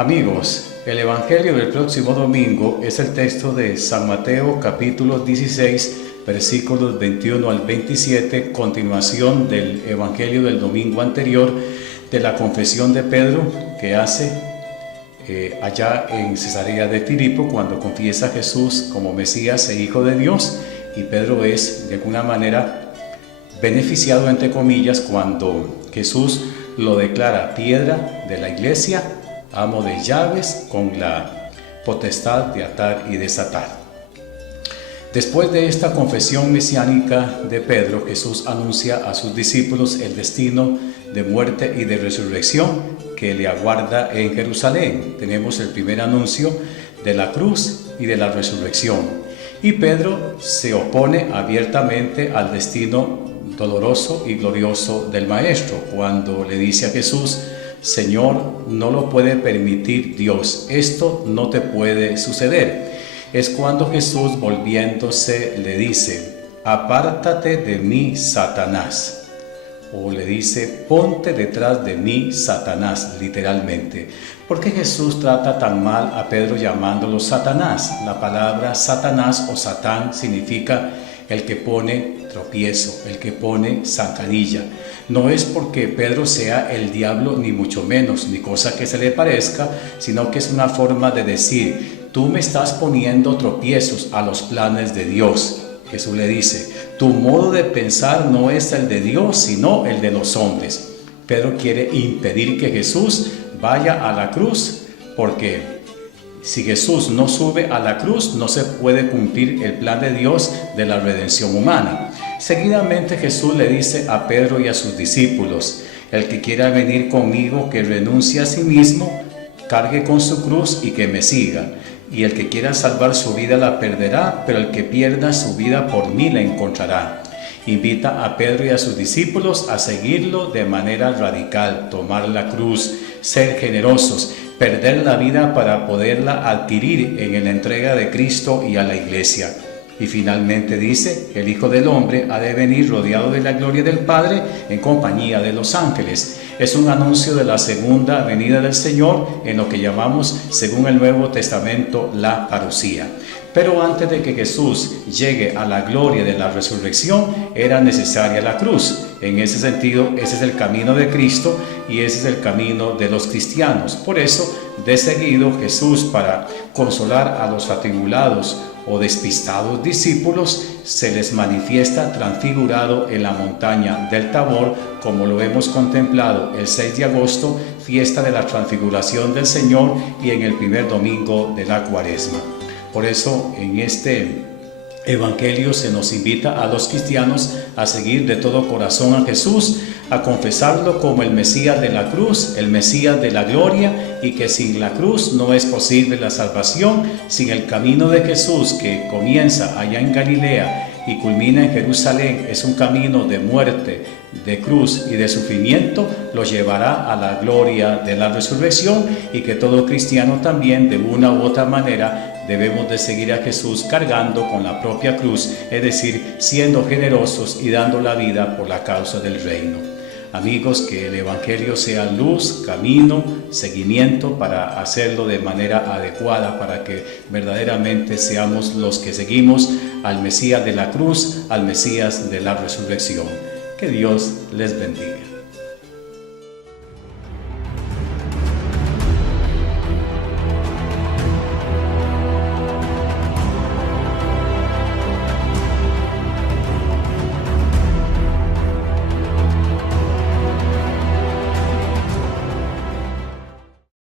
Amigos, el Evangelio del próximo domingo es el texto de San Mateo capítulo 16, versículos 21 al 27, continuación del Evangelio del domingo anterior, de la confesión de Pedro que hace allá en Cesarea de Filipo, cuando confiesa a Jesús como Mesías e Hijo de Dios, y Pedro es de alguna manera beneficiado, entre comillas, cuando Jesús lo declara piedra de la iglesia, amo de llaves, con la potestad de atar y desatar. Después de esta confesión mesiánica de Pedro, Jesús anuncia a sus discípulos el destino de muerte y de resurrección que le aguarda en Jerusalén. Tenemos el primer anuncio de la cruz y de la resurrección. Y Pedro se opone abiertamente al destino doloroso y glorioso del Maestro, cuando le dice a Jesús: Señor, no lo puede permitir Dios, esto no te puede suceder. Es cuando Jesús, volviéndose, le dice: apártate de mí, Satanás. O le dice: ponte detrás de mí, Satanás, literalmente. ¿Por qué Jesús trata tan mal a Pedro llamándolo Satanás? La palabra Satanás o Satán significa el que pone tropiezo, el que pone zancadilla. No es porque Pedro sea el diablo, ni mucho menos, ni cosa que se le parezca, sino que es una forma de decir: tú me estás poniendo tropiezos a los planes de Dios. Jesús le dice: tu modo de pensar no es el de Dios, sino el de los hombres. Pedro quiere impedir que Jesús vaya a la cruz, porque si Jesús no sube a la cruz, no se puede cumplir el plan de Dios de la redención humana. Seguidamente Jesús le dice a Pedro y a sus discípulos: el que quiera venir conmigo, que renuncie a sí mismo, cargue con su cruz y que me siga. Y el que quiera salvar su vida la perderá, pero el que pierda su vida por mí la encontrará. Invita a Pedro y a sus discípulos a seguirlo de manera radical, tomar la cruz, ser generosos, perder la vida para poderla adquirir en la entrega de Cristo y a la iglesia. Y finalmente dice: el Hijo del Hombre ha de venir rodeado de la gloria del Padre en compañía de los ángeles. Es un anuncio de la segunda venida del Señor, en lo que llamamos, según el Nuevo Testamento, la parusía. Pero antes de que Jesús llegue a la gloria de la resurrección, era necesaria la cruz. En ese sentido, ese es el camino de Cristo y ese es el camino de los cristianos. Por eso, de seguido, Jesús, para consolar a los atribulados o despistados discípulos, se les manifiesta transfigurado en la montaña del Tabor, como lo hemos contemplado el 6 de agosto, fiesta de la transfiguración del Señor, y en el primer domingo de la Cuaresma. Por eso, en este Evangelio se nos invita a los cristianos a seguir de todo corazón a Jesús, a confesarlo como el Mesías de la cruz, el Mesías de la gloria, y que sin la cruz no es posible la salvación. Sin el camino de Jesús, que comienza allá en Galilea y culmina en Jerusalén, es un camino de muerte, de cruz y de sufrimiento, lo llevará a la gloria de la resurrección, y que todo cristiano también, de una u otra manera, debemos de seguir a Jesús cargando con la propia cruz, es decir, siendo generosos y dando la vida por la causa del reino. Amigos, que el Evangelio sea luz, camino, seguimiento, para hacerlo de manera adecuada, para que verdaderamente seamos los que seguimos al Mesías de la cruz, al Mesías de la resurrección. Que Dios les bendiga.